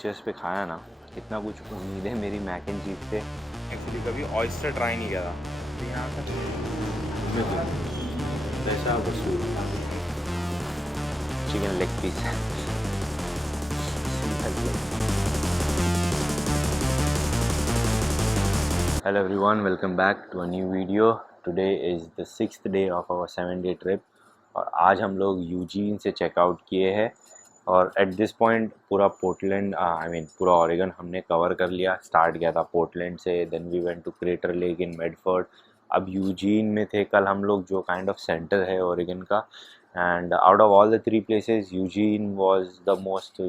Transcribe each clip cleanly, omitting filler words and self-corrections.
Beaches पे खाया ना, इतना कुछ उम्मीदें मेरी मैक एंड चीज़ से एक्चुअली कभी ऑयस्टर ट्राई नहीं किया था, तो यहाँ का वैसा chicken leg piece Hello everyone, welcome back to a new video. Today is the 6th day of our 7-day trip और आज हम लोग यूजीन से चेकआउट किए हैं और एट दिस पॉइंट पूरा पोर्टलैंड पूरा ऑरेगन हमने कवर कर लिया। स्टार्ट किया था पोर्टलैंड से, then we went to Crater Lake in Medford. अब यूजीन में थे कल हम लोग, जो काइंड ऑफ सेंटर है ऑरेगन का। And out of all the 3 places Eugene was the most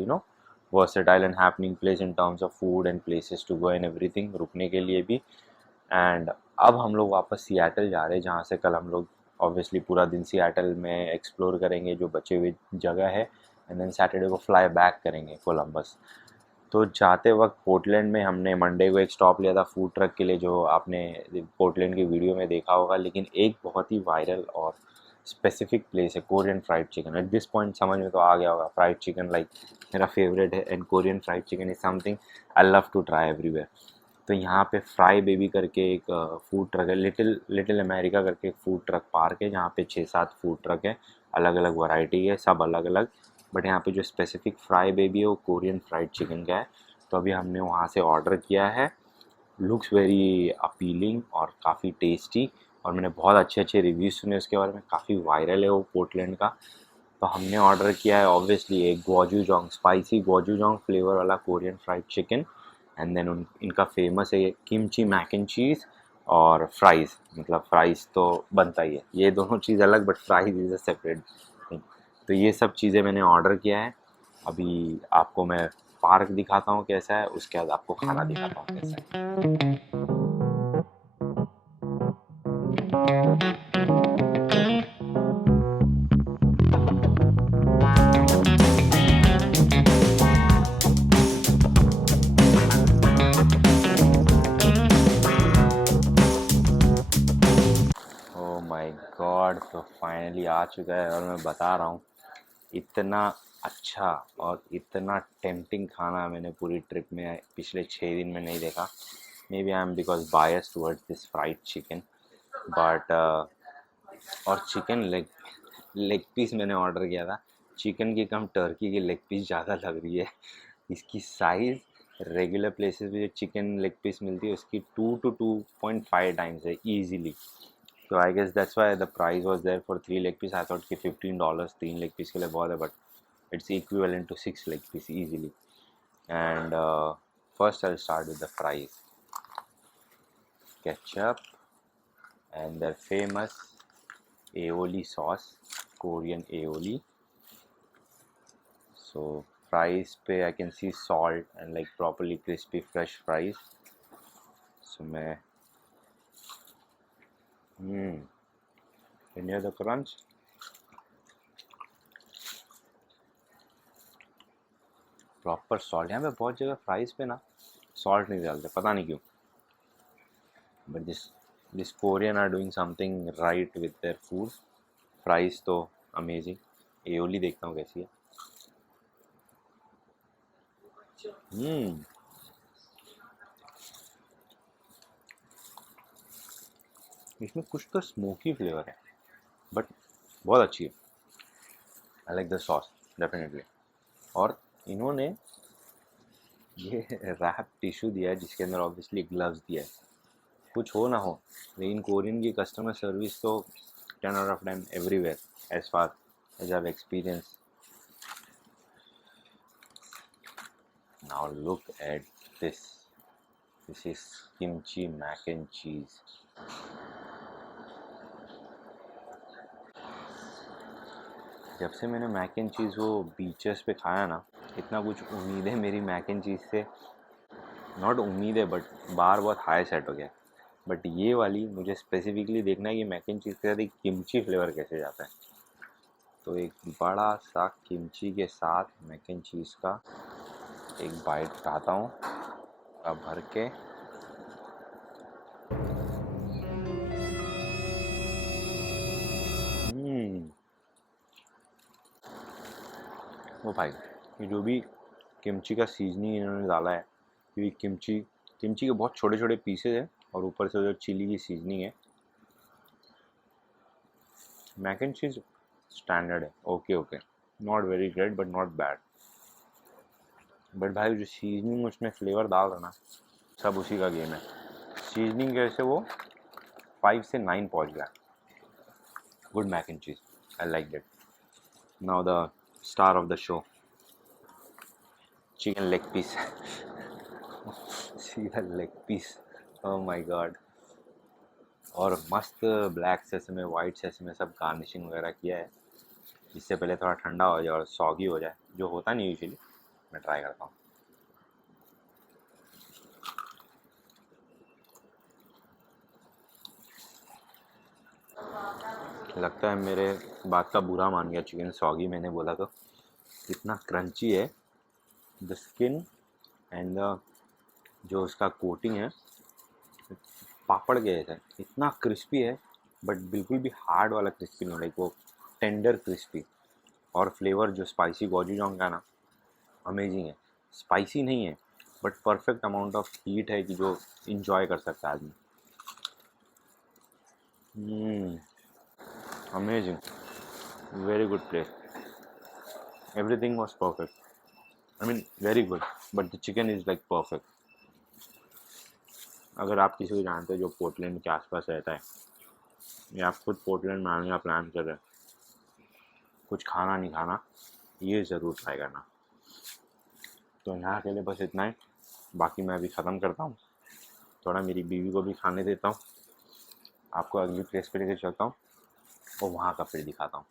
versatile and happening place in terms of food and places to go and everything, रुकने के लिए भी। एंड अब हम लोग वापस सियाटल जा रहे हैं, जहाँ से कल हम लोग ऑब्वियसली पूरा दिन सियाटल में एक्सप्लोर करेंगे जो बचे हुए जगह है, एंड देन सैटरडे को फ्लाई बैक करेंगे कोलंबस। तो जाते वक्त पोर्टलैंड में हमने मंडे को एक स्टॉप लिया था फूड ट्रक के लिए, जो आपने पोर्टलैंड की वीडियो में देखा होगा। लेकिन एक बहुत ही वायरल और स्पेसिफिक प्लेस है Korean fried chicken. At this point समझ में तो आ गया होगा, फ्राइड चिकन लाइक मेरा फेवरेट है, and Korean fried chicken is something I love to try everywhere. तो यहाँ पे फ्राई बेबी करके एक फूड ट्रक है, लिटिल अमेरिका करके एक फूड ट्रक पार्क है, जहाँ पे 6-7 फूड ट्रक है, अलग अलग वैरायटी है, सब अलग अलग। बट यहाँ पे जो स्पेसिफिक फ्राई बेबी है वो कोरियन फ्राइड चिकन का है। तो अभी हमने वहाँ से ऑर्डर किया है। लुक्स वेरी अपीलिंग और काफ़ी टेस्टी, और मैंने बहुत अच्छे अच्छे रिव्यूज़ सुने उसके बारे में, काफ़ी वायरल है वो पोर्टलैंड का। तो हमने ऑर्डर किया है ऑब्वियसली एक गोचुजॉन्ग, स्पाइसी गोचुजॉन्ग फ्लेवर वाला Korean fried chicken. And then इनका फेमस है किमची मैक एंड चीज़ और फ्राइज़। मतलब फ्राइज़ तो बनता ही है, ये दोनों चीज़ अलग, but fries is a separate thing. तो ये सब चीज़ें मैंने ऑर्डर किया है। अभी आपको मैं पार्क दिखाता हूँ कैसा है, उसके बाद आपको खाना दिखाता हूँ कैसा है। ओह माय गॉड, तो फाइनली आ चुका है, और मैं बता रहा हूँ इतना अच्छा और इतना टेम्पटिंग खाना मैंने पूरी ट्रिप में पिछले 6 दिन में नहीं देखा। Maybe I am because bias towards this fried chicken, but और चिकन लेग पीस मैंने ऑर्डर किया था। चिकन की कम टर्की की लेग पीस ज़्यादा लग रही है। इसकी साइज़ रेगुलर प्लेसेस पे जो चिकन लेग पीस मिलती है उसकी 2 to 2.5 टाइम्स है ईजीली। तो I guess that's why the price was there for 3 leg piece. I thought कि $15 3 लेग पीस के लिए बहुत है, but it's equivalent to 6 leg piece easily. And first I start with the fries, ketchup and their famous aioli sauce, Korean aioli. So fries पे I can see salt and like properly crispy fresh fries. So मैं can you hear the crunch? Proper salt. यहाँ पे बहुत जगह fries पे ना salt नहीं डालते, पता नहीं क्यों, but this Korean are doing something right with their food. Fries तो अमेजिंग। एओली देखता हूँ कैसी है। इसमें कुछ तो स्मोकी फ्लेवर है, बट बहुत अच्छी है। I like the sauce definitely. और इन्होंने ये रैप टिश्यू दिया है जिसके अंदर ऑब्वियसली ग्लव्स दिया है। कुछ हो ना हो, लेकिन कोरियन की कस्टमर सर्विस तो 10 out of 10 everywhere as far as I experience. Now look at this is kimchi mac and cheese. जब से मैंने मैक एंड चीज़ वो बीचेस पे खाया ना, इतना कुछ उम्मीदें मेरी मैक एंड चीज़ से, नॉट उम्मीद है बट बार बहुत हाई सेट हो गया। बट ये वाली मुझे स्पेसिफिकली देखना है कि मैक एंड चीज़ के साथ एक किमची फ्लेवर कैसे जाता है। तो एक बड़ा सा किमची के साथ मैक एंड चीज़ का एक बाइट उठाता हूँ अब भर के। वो भाई, ये जो भी किमची का सीजनिंग इन्होंने डाला है, क्योंकि किमची के बहुत छोटे छोटे पीसेज हैं और ऊपर से जो चिली की सीजनिंग है। मैक एंड चीज़ स्टैंडर्ड है, okay, not very great but not bad. But भाई जो सीजनिंग उसमें फ्लेवर डाल रहा ना, सब उसी का गेम है। सीजनिंग कैसे वो 5 से 9 पहुंच गया। Good mac and cheese, I like that. Now the star of the show, chicken leg piece. Chicken leg piece, oh my god. और मस्त ब्लैक सेसमे, वाइट सेसमे सब गार्निशिंग वगैरह किया है, जिससे पहले थोड़ा ठंडा हो जाए और सॉगी हो जाए, जो होता नहीं यूजुअली। मैं ट्राई करता हूँ। लगता है मेरे बात का बुरा मान गया चिकन सॉगी मैंने बोला तो। इतना क्रंची है द स्किन एंड द जो उसका कोटिंग है, पापड़ के जैसा है, इतना क्रिस्पी है बट बिल्कुल भी हार्ड वाला क्रिस्पी नहीं, लाइक वो टेंडर क्रिस्पी। और फ्लेवर जो स्पाइसी गोचुजांग का ना, अमेजिंग है। स्पाइसी नहीं है but perfect amount of heat है कि जो इंजॉय कर सकता है आदमी। Amazing, very good place, everything was perfect. I mean very good, but the chicken is like perfect. अगर आप किसी को जानते हो जो पोर्टलैंड के आसपास रहता है, या आप खुद पोर्टलैंड में आने का प्लान कर रहे हैं, कुछ खाना नहीं खाना, ये ज़रूर ट्राई करना। तो यहाँ के लिए बस इतना ही, बाकी मैं अभी ख़त्म करता हूँ, थोड़ा मेरी बीवी को भी खाने देता हूँ, आपको अगली प्लेस पे लेकर चलता हूँ और वहाँ का फिर दिखाता हूँ।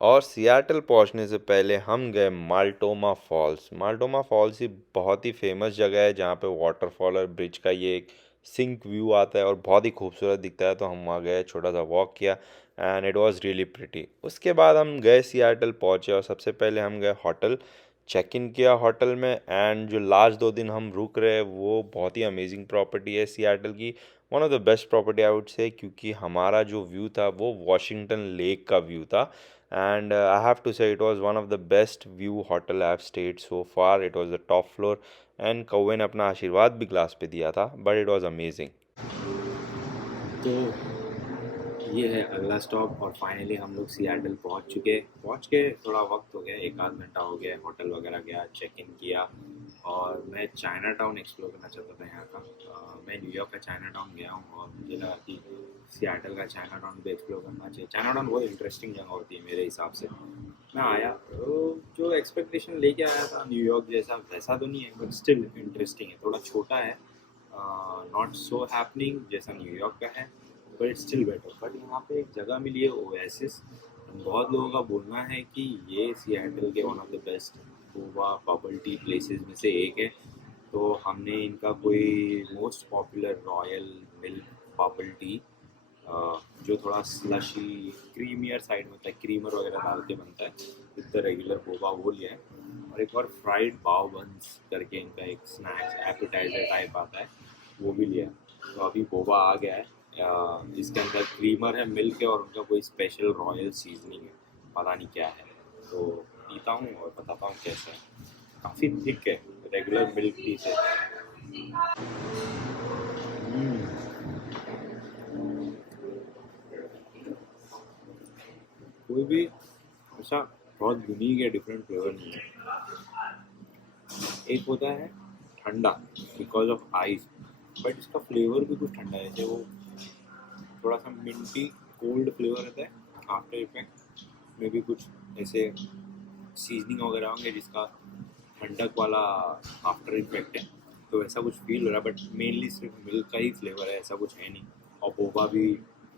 और सियाटल पहुंचने से पहले हम गए माल्टोमा फॉल्स। माल्टोमा फॉल्स ही बहुत ही फेमस जगह है, जहाँ पे वाटरफॉल और ब्रिज का ये एक सिंक व्यू आता है और बहुत ही खूबसूरत दिखता है। तो हम वहाँ गए, छोटा सा वॉक किया and it was really pretty. उसके बाद हम गए सियाटल पहुँचे और सबसे पहले हम गए होटल, चेक इन किया होटल में। एंड जो लास्ट 2 दिन हम रुक रहे वो बहुत ही अमेजिंग प्रॉपर्टी है सियाटल की, one of the best property I would say, क्योंकि हमारा जो व्यू था वो वॉशिंगटन लेक का व्यू था। And I have to say it was one of the best view hotel I have stayed so far. It was the top floor and कौवे ने अपना आशीर्वाद भी ग्लास पे दिया था, but it was amazing. तो ये है अगला स्टॉप और फाइनली हम लोग सियाटल पहुंच के थोड़ा वक्त हो गया, 1 आध घंटा हो गया, होटल वगैरह गया, चेक इन किया। और मैं चाइना टाउन एक्सप्लोर करना चाहता था यहाँ का। मैं न्यूयॉर्क का चाइना टाउन गया हूँ और मुझे लगा कि सियाटल का चाइना टाउन भी एक्सप्लोर करना चाहिए। चाइना टाउन बहुत इंटरेस्टिंग जगह होती है मेरे हिसाब से। मैं आया तो जो एक्सपेक्टेशन लेके आया था न्यूयॉर्क जैसा वैसा तो नहीं है, बट स्टिल इंटरेस्टिंग है। थोड़ा छोटा है, नॉट सो हैपनिंग जैसा न्यूयॉर्क का है, but it's still better. But यहाँ पे एक जगह मिली है ओएसिस, बहुत लोगों का बोलना है कि ये सियाटल के one of the best Goa bubble tea places में से एक है। तो हमने इनका कोई most popular royal milk bubble tea, जो थोड़ा स्लशी क्रीमियर साइड में होता है, क्रीमर वगैरह डाल के बनता है विद द रेगुलर बोबा, वो लिया है। और एक और फ्राइड पाव बंस करके इनका एक स्नैक्स एपेटाइजर टाइप आता है, वो भी लिया है। तो अभी बोबा आ गया है, जिसके अंदर क्रीमर है, मिल्क है और उनका कोई स्पेशल रॉयल सीजनिंग है, पता नहीं क्या है। तो पीता हूँ और बताता हूँ कैसा है। काफ़ी थिक है रेगुलर मिल्क टी से। कोई भी ऐसा बहुत यूनिक या डिफरेंट फ्लेवर नहीं है। एक होता है ठंडा बिकॉज ऑफ आइस, बट इसका फ्लेवर भी कुछ ठंडा है, जैसे वो थोड़ा सा मिंटी कोल्ड फ्लेवर रहता है। आफ्टर इफेक्ट में भी कुछ ऐसे सीजनिंग वगैरह होंगे जिसका ठंडक वाला आफ्टर इफेक्ट है, तो वैसा कुछ फील हो रहा है। बट मेनली सिर्फ मिल्क का ही फ्लेवर है, ऐसा कुछ है नहीं। और बोबा भी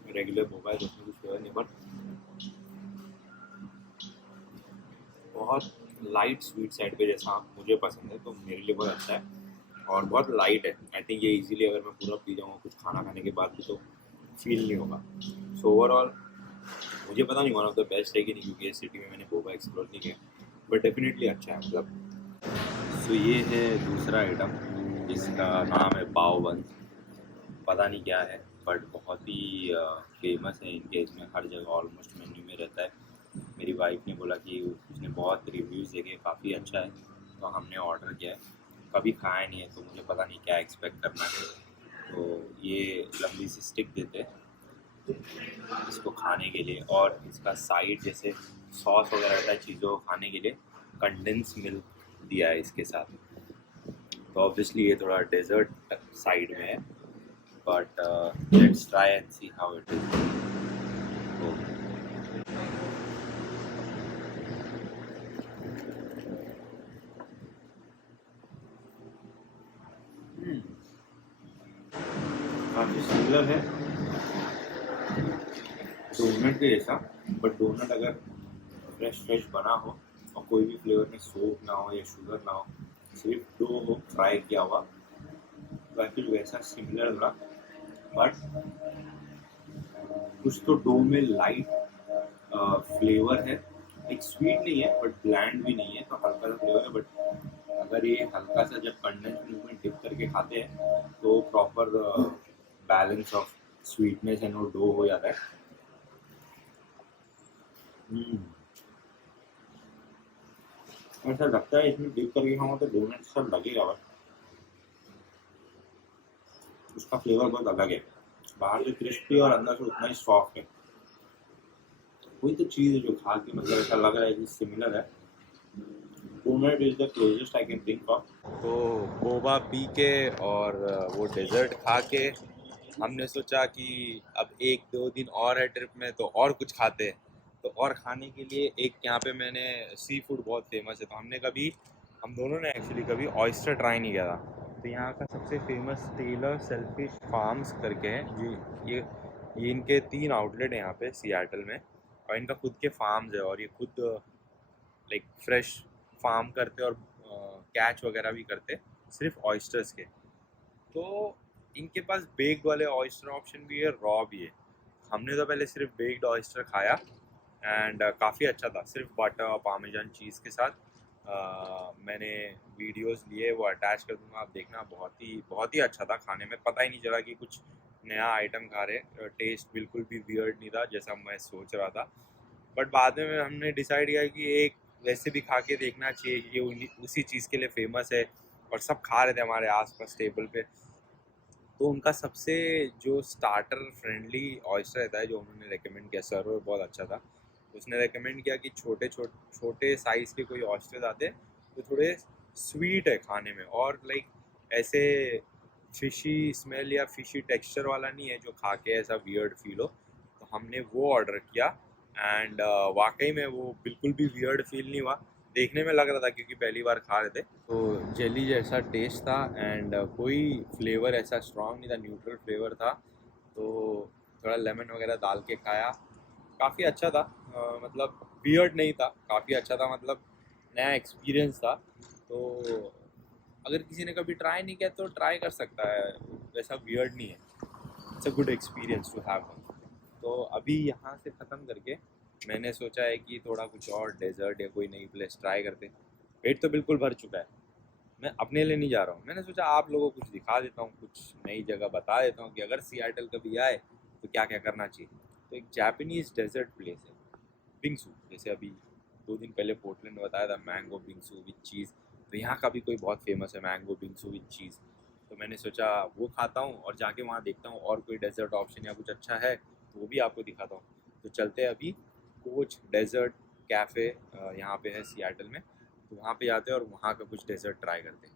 रेगुलर बोबा है, तो उसमें कुछ फ्लेवर नहीं, बट बहुत लाइट स्वीट साइड पे जैसा मुझे पसंद है, तो मेरे लिए बहुत अच्छा है और बहुत लाइट है। आई थिंक ये इजीली अगर मैं पूरा पी जाऊँगा कुछ खाना खाने के बाद भी तो फील नहीं होगा। सो ओवरऑल मुझे पता नहीं वन ऑफ द बेस्ट है कि नहीं, क्योंकि इस सिटी में मैंने बोबा एक्सप्लोर नहीं किया, बट डेफिनेटली अच्छा है मतलब। सो ये है दूसरा आइटम जिसका नाम है पाव बन। पता नहीं क्या है बट बहुत ही फेमस है इनके, इसमें हर जगह ऑलमोस्ट मेन्यू में रहता है। मेरी वाइफ ने बोला कि उसने बहुत रिव्यूज़ देखे, काफ़ी अच्छा है तो हमने ऑर्डर किया है। कभी खाया नहीं है तो मुझे पता नहीं क्या एक्सपेक्ट करना है। तो ये लंबी सी स्टिक देते हैं इसको खाने के लिए, और इसका साइड जैसे सॉस वगैरह रहता है चीज़ों को खाने के लिए, कंडेंस मिल्क दिया है इसके साथ। तो ऑब्वियसली ये थोड़ा डेजर्ट साइड में है, but let's try and see how it is. काफ़ी सिमिलर है डोनट के जैसा, बट डोनट अगर फ्रेश बना हो और कोई भी फ्लेवर में सोप ना हो या शुगर ना हो, सिर्फ डो हो फ्राई किया हुआ, तो आई फील वैसा सिमिलर लगा। बट कुछ तो डो में लाइट फ्लेवर है, एक स्वीट नहीं है बट ब्लैंड भी नहीं है, तो हल्का सा फ्लेवर है। बट अगर ये हल्का सा जब कंडेंस मिल्क में डिप करके खाते हैं तो proper balance of sweetness and वो डो हो जाता है। ऐसा लगता है इसमें डिप करके खाऊंगा तो डोनट सब लगेगा, बट उसका फ्लेवर बहुत अलग है, बाहर से क्रिस्पी और अंदर से उतना ही सॉफ्ट है। कोई तो चीज़ है जो खा के मतलब ऐसा लग रहा है कि सिमिलर है। Donut is the closest I can think of. तो बोबा पी के और वो डेजर्ट खा के हमने सोचा कि अब 1-2 दिन और है ट्रिप में तो और कुछ खाते हैं। तो और खाने के लिए एक यहाँ पे मैंने सी फूड बहुत फेमस है, तो हम दोनों ने एक्चुअली कभी ऑयस्टर ट्राई नहीं किया था। तो यहाँ का सबसे फेमस टेलर सेलफिश फार्म्स करके है जी। ये इनके 3 आउटलेट हैं यहाँ पे सियाटल में, और इनका खुद के फार्म्स है, और ये खुद लाइक फ्रेश फार्म करते और कैच वगैरह भी करते सिर्फ ऑयस्टर्स के। तो इनके पास बेक्ड वाले ऑयस्टर ऑप्शन भी है, रॉ भी है। हमने तो पहले सिर्फ बेक्ड ऑयस्टर खाया एंड काफ़ी अच्छा था, सिर्फ बटर और पार्मेजान चीज़ के साथ। मैंने वीडियोस लिए, वो अटैच कर दूंगा, आप देखना। बहुत ही अच्छा था खाने में, पता ही नहीं चला कि कुछ नया आइटम खा रहे। टेस्ट बिल्कुल भी वियर्ड नहीं था जैसा मैं सोच रहा था। बट बाद में हमने डिसाइड किया कि एक वैसे भी खा के देखना चाहिए, ये उसी चीज़ के लिए फेमस है और सब खा रहे थे हमारे आसपास टेबल पे। तो उनका सबसे जो स्टार्टर फ्रेंडली ऑयस्टर रहता है जो उन्होंने रेकमेंड किया, सर्वर बहुत अच्छा था। उसने रेकमेंड किया कि छोटे साइज़ के कोई ऑयस्टर्स आते हैं तो थोड़े स्वीट है खाने में, और लाइक ऐसे फिशी स्मेल या फिशी टेक्सचर वाला नहीं है जो खा के ऐसा वियर्ड फील हो। तो हमने वो ऑर्डर किया एंड वाकई में वो बिल्कुल भी वियर्ड फील नहीं हुआ। देखने में लग रहा था क्योंकि पहली बार खा रहे थे, तो जेली जैसा टेस्ट था एंड कोई फ्लेवर ऐसा स्ट्रॉन्ग नहीं था, न्यूट्रल फ्लेवर था। तो थोड़ा लेमन वगैरह डाल के खाया, काफ़ी अच्छा था। मतलब वियर्ड नहीं था, काफ़ी अच्छा था, मतलब नया एक्सपीरियंस था। तो अगर किसी ने कभी ट्राई नहीं किया तो ट्राई कर सकता है, वैसा वियर्ड नहीं है। It's a good experience to have. तो अभी यहाँ से ख़त्म करके मैंने सोचा है कि थोड़ा कुछ और डेजर्ट या कोई नई प्लेस ट्राई करते। पेट तो बिल्कुल भर चुका है, मैं अपने लिए नहीं जा रहा हूँ। मैंने सोचा आप लोगों को कुछ दिखा देता हूँ, कुछ नई जगह बता देता हूँ कि अगर सियाटल कभी आए तो क्या क्या करना चाहिए। तो एक जापानीज़ डेजर्ट प्लेस है बिंगसू, जैसे अभी 2 दिन पहले पोर्टलैंड में बताया था मैंगो बिंगसू विद चीज़, तो यहाँ का भी कोई बहुत फेमस है मैंगो बिंगसू विद चीज़। तो मैंने सोचा वो खाता हूँ और जाके वहाँ देखता हूँ और कोई डेजर्ट ऑप्शन या कुछ अच्छा है तो वो भी आपको दिखाता हूँ। तो चलते हैं अभी कोच डेजर्ट कैफ़े यहाँ पे है सियाटल में, तो वहाँ पे जाते हैं और वहाँ का कुछ डेजर्ट ट्राई करते हैं।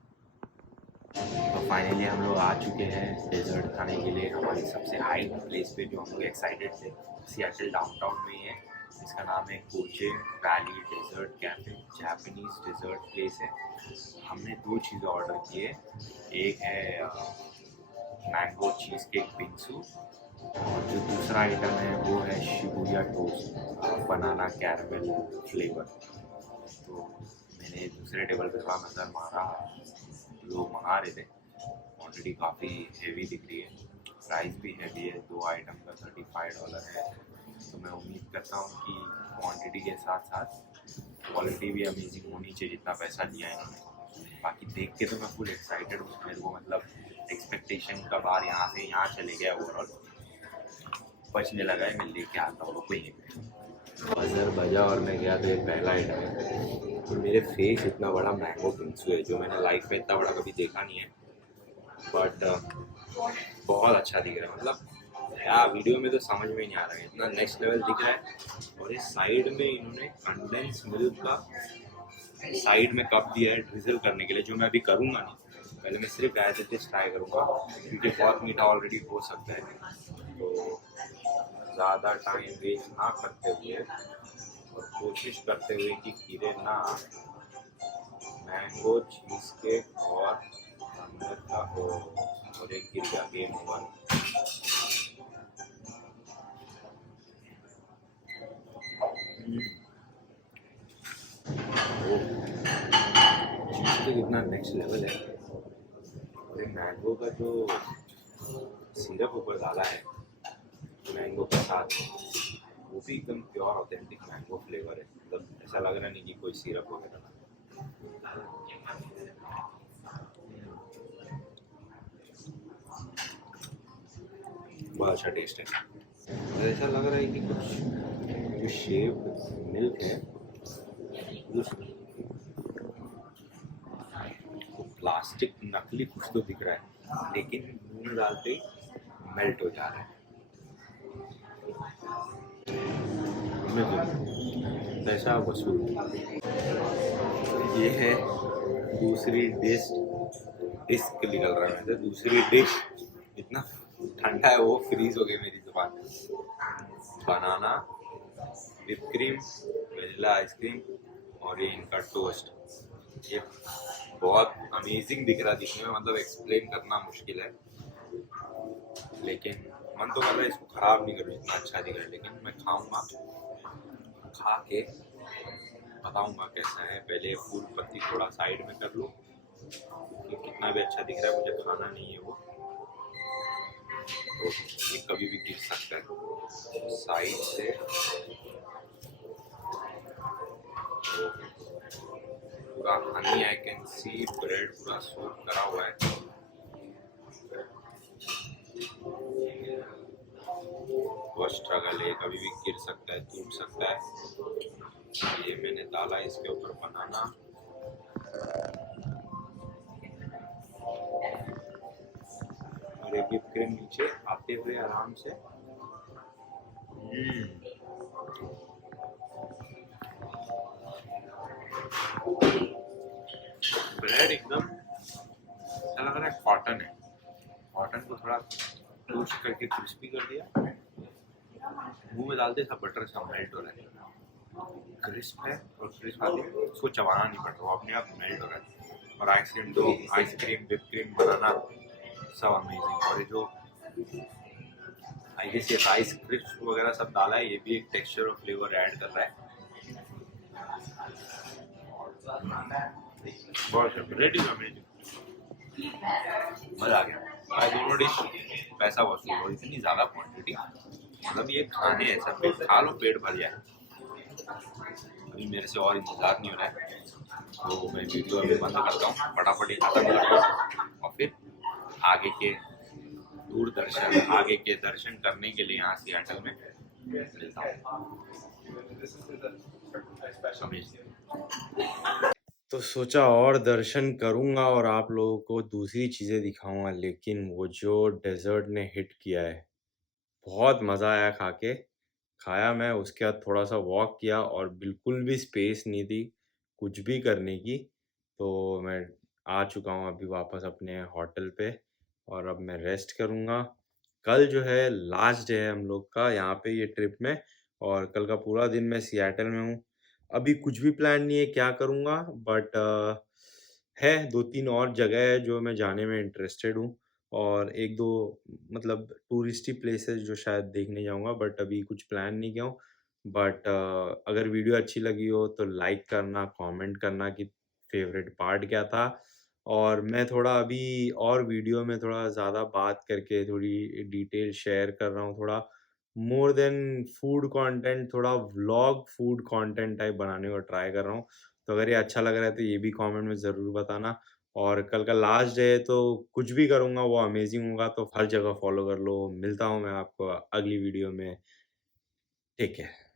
तो फाइनली हम लोग आ चुके हैं डेजर्ट खाने के लिए हमारी सबसे हाई प्लेस पे, जो हम लोग एक्साइटेड थे। सियाटल डाउनटाउन में ही है, इसका नाम है Koche Valley Dessert Cafe, Japanese dessert place है। हमने 2 चीज़ें ऑर्डर की है, एक है मैंगो चीज़ केक बिंगसू, और जो दूसरा आइटम है वो है शिबुया टोस्ट बनाना कैरमेल फ्लेवर। तो मैंने दूसरे टेबल पे थोड़ा नज़र मारा, लोग मंगा रहे थे, क्वान्टिटी काफ़ी हेवी दिख रही है, प्राइस भी हेवी है, 2 आइटम का $35 है। तो मैं उम्मीद करता हूँ कि क्वांटिटी के साथ साथ क्वालिटी भी अमेजिंग होनी चाहिए जितना पैसा लिया है इन्होंने। बाकी देख के तो मैं फुल एक्साइटेड हूँ, मेरे को मतलब एक्सपेक्टेशन का बार यहाँ से यहाँ चले गया, ओवरऑल बचने लगा है, मैं लेके आता हूँ, कोई नहीं। बजर बजा और मैं गया, तो ये पहला आइटम है। तो मेरे फेस इतना बड़ा मैंगो बिंगसू है जो मैंने लाइफ में इतना बड़ा कभी देखा नहीं है। बट बहुत अच्छा दिख रहा है, मतलब यार वीडियो में तो समझ में नहीं आ रहा है, इतना नेक्स्ट लेवल दिख रहा है। और इस साइड में इन्होंने कंडेंस मिल्क का साइड में कप दिया है ड्रिजल करने के लिए, जो मैं अभी करूँगा नहीं। पहले मैं सिर्फ एज इट इज ट्राई करूँगा, क्योंकि बहुत मीठा ऑलरेडी हो सकता है। तो ज़्यादा टाइम वेस्ट ना करते हुए और कोशिश करते हुए कि गिरे ना, मैंगो चीज़ केक और अंदर का हो, और एक गिर गया, गेम ओवर। चीज़ केक इतना नेक्स्ट लेवल है। और ये मैंगो का जो सिरप ऊपर डाला है मैंगो के साथ, वो भी एकदम प्योर ऑथेंटिक मैंगो फ्लेवर है, मतलब ऐसा लग रहा नहीं कि कोई सिरप वगैरह डाला। बहुत अच्छा टेस्ट है। और ऐसा लग रहा है कि कुछ जो शेव मिल्क है उस प्लास्टिक नकली कुछ तो दिख रहा है, लेकिन मुंह में डालते ही मेल्ट हो जा रहा है। पैसा वसूल। ये है दूसरी डिश। डिस्क निकल रहा है, तो दूसरी डिश इतना ठंडा है वो फ्रीज हो गई मेरी जुबान। बनाना, विप क्रीम, वेनिला आइसक्रीम और ये इनका टोस्ट। ये बहुत अमेजिंग दिख रहा है दिखने में, मतलब एक्सप्लेन करना मुश्किल है, लेकिन मन तो कर रहा है इसको खराब नहीं करूँ, इतना अच्छा दिख रहा है। लेकिन मैं खाऊंगा, खा के बताऊंगा कैसा है। पहले फूल पत्ती थोड़ा साइड में कर लो, क्योंकि कितना भी अच्छा दिख रहा है मुझे खाना नहीं है वो, तो ये कभी भी गिर सकता है साइड से। पूरा Honey, I can see bread पूरा सोक करा हुआ है। बहुत स्ट्रगल है, कभी भी गिर सकता है, टूट सकता है। ये मैंने डाला इसके ऊपर बनाना, और एक व्हिप क्रीम नीचे आते हुए आराम से। ब्रेड एकदम ऐसा लग रहा है कॉटन है। कॉटन को थोड़ा टोस्ट करके क्रिस्पी कर दिया, मुंह में डालते सब बटर सा मेल्ट हो रहा है, क्रिस्प है। और क्रिस्प आते उसको चबाना नहीं पड़ता, वो अपने आप मेल्ट हो रहा है। और आइसक्रीम तो आइसक्रीम, व्हिप क्रीम, बनाना सब अमेजिंग। और ये जो आई गेस ये राइस क्रिस्प वगैरह सब डाला है, ये भी एक टेक्सचर और फ्लेवर ऐड कर रहा है। बहुत रेडी अमेजिंग, मजा आ गया भाई। दोनों डिश पैसा वसूल, और इतनी ज़्यादा क्वांटिटी, मतलब ये खाने हैं सब, खा लो पेट भर जाए। अभी मेरे से और इंतजार नहीं हो रहा है, तो मैं वीडियो अभी बंद करता हूँ, फटाफट ही खत्म कर दिया। और फिर आगे के दूरदर्शन, आगे के दर्शन करने के लिए यहाँ सियाटल में मिलता हूँ। तो सोचा और दर्शन करूंगा और आप लोगों को दूसरी चीज़ें दिखाऊंगा, लेकिन वो जो डेजर्ट ने हिट किया है, बहुत मज़ा आया खा के। खाया मैं, उसके बाद थोड़ा सा वॉक किया और बिल्कुल भी स्पेस नहीं थी कुछ भी करने की। तो मैं आ चुका हूँ अभी वापस अपने होटल पे, और अब मैं रेस्ट करूँगा। कल जो है लास्ट डे है हम लोग का यहाँ पे ये ट्रिप में, और कल का पूरा दिन मैं सियाटल में हूँ। अभी कुछ भी प्लान नहीं है क्या करूँगा, बट है 2-3 और जगह है जो मैं जाने में इंटरेस्टेड हूँ, और 1-2 मतलब टूरिस्टी प्लेसेस जो शायद देखने जाऊँगा, बट अभी कुछ प्लान नहीं किया हूँ। बट अगर वीडियो अच्छी लगी हो तो लाइक करना, कमेंट करना कि फेवरेट पार्ट क्या था। और मैं थोड़ा अभी और वीडियो में थोड़ा ज़्यादा बात करके थोड़ी डिटेल शेयर कर रहा हूँ, थोड़ा मोर देन फूड कंटेंट, थोड़ा व्लॉग फूड कंटेंट टाइप बनाने को ट्राई कर रहा हूँ। तो अगर ये अच्छा लग रहा है तो ये भी कमेंट में ज़रूर बताना। और कल का लास्ट डे है, तो कुछ भी करूँगा वो अमेजिंग होगा, तो हर जगह फॉलो कर लो। मिलता हूँ मैं आपको अगली वीडियो में। Take care.